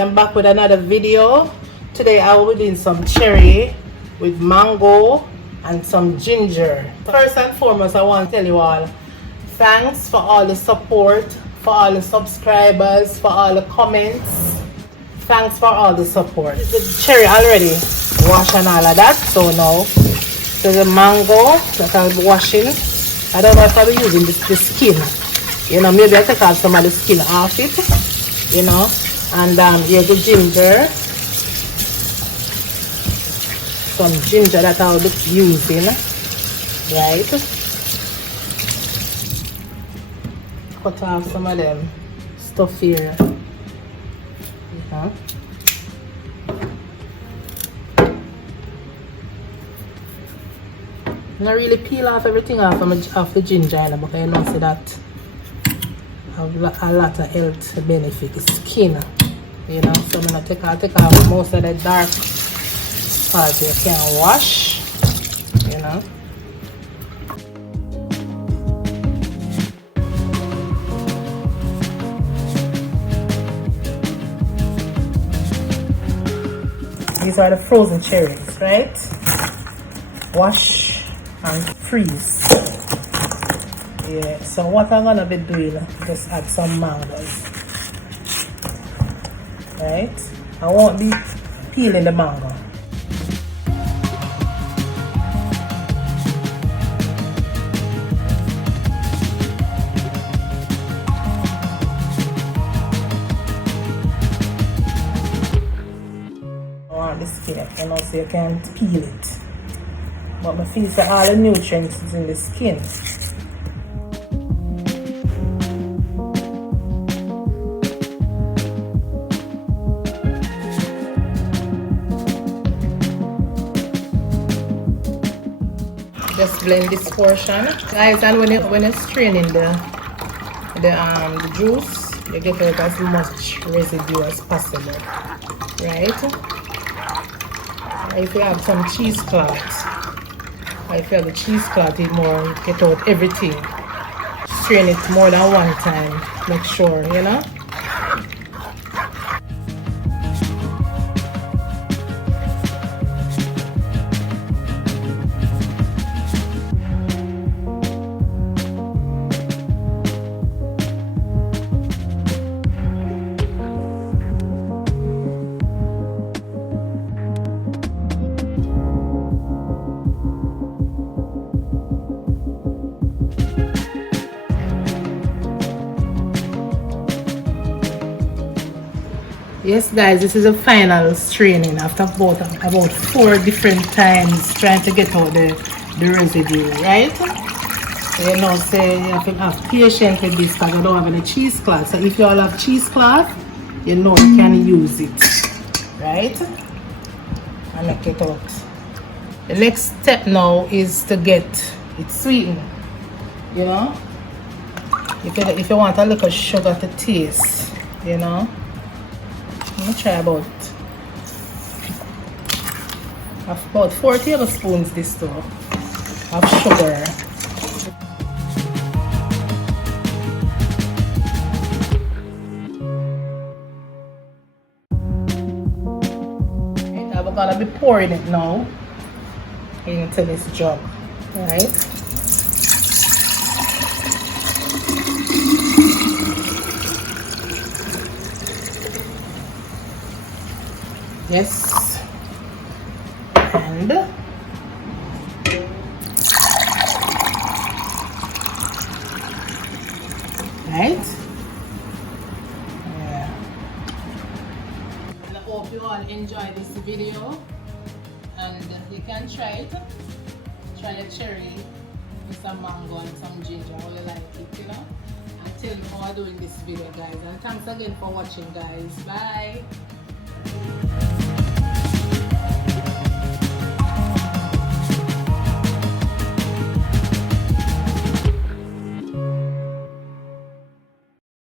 am back with another video. Today I will be doing some cherry with mango and some ginger. First and foremost, I want to tell you all, thanks for all the support, for all the subscribers, for all the comments. Thanks for all the support. The cherry already washed and all of that, so now so the mango that I'll be washing. I don't know if I'll be using the skin. You know, maybe I take off some of the skin off it. You know, and here's the ginger. Some ginger that I'll be using. Right. Cut off some of them stuff here. Not really peel off everything off the ginger, because you know, so that have a lot of health benefit. The skin, you know. So I'm gonna take off most of the dark part you can wash, you know. These are the frozen cherries, right? Wash and freeze. Yeah, so what I'm gonna be doing, just add some mangoes. Right? I won't be peeling the mango. I want the skin, you know, so you can't peel it. But I feel that all the nutrients is in the skin. Just blend this portion, guys, and when you're straining the juice, you get out as much residue as possible, right? If you have some cheesecloth, I feel the cheesecloth is more, you get out everything. Strain it more than one time, make sure, you know. Yes, guys, this is a final straining after about 4 different times trying to get out the residue, right? So, you know, say you have to have patience with this because I don't have any cheesecloth. So if you all have cheesecloth, you know you can use it, right? And make it out. The next step now is to get it sweetened, you know? If you want a little sugar to taste, you know? I'm gonna try about 4 tablespoons this too of sugar. And I'm gonna be pouring it now into this jug, right? Yes, and right, yeah. And I hope you all enjoy this video, and you can try it. Try the cherry with some mango and some ginger, how you like it, you know. And tell me how I'm doing this video, guys. And thanks again for watching, guys. Bye.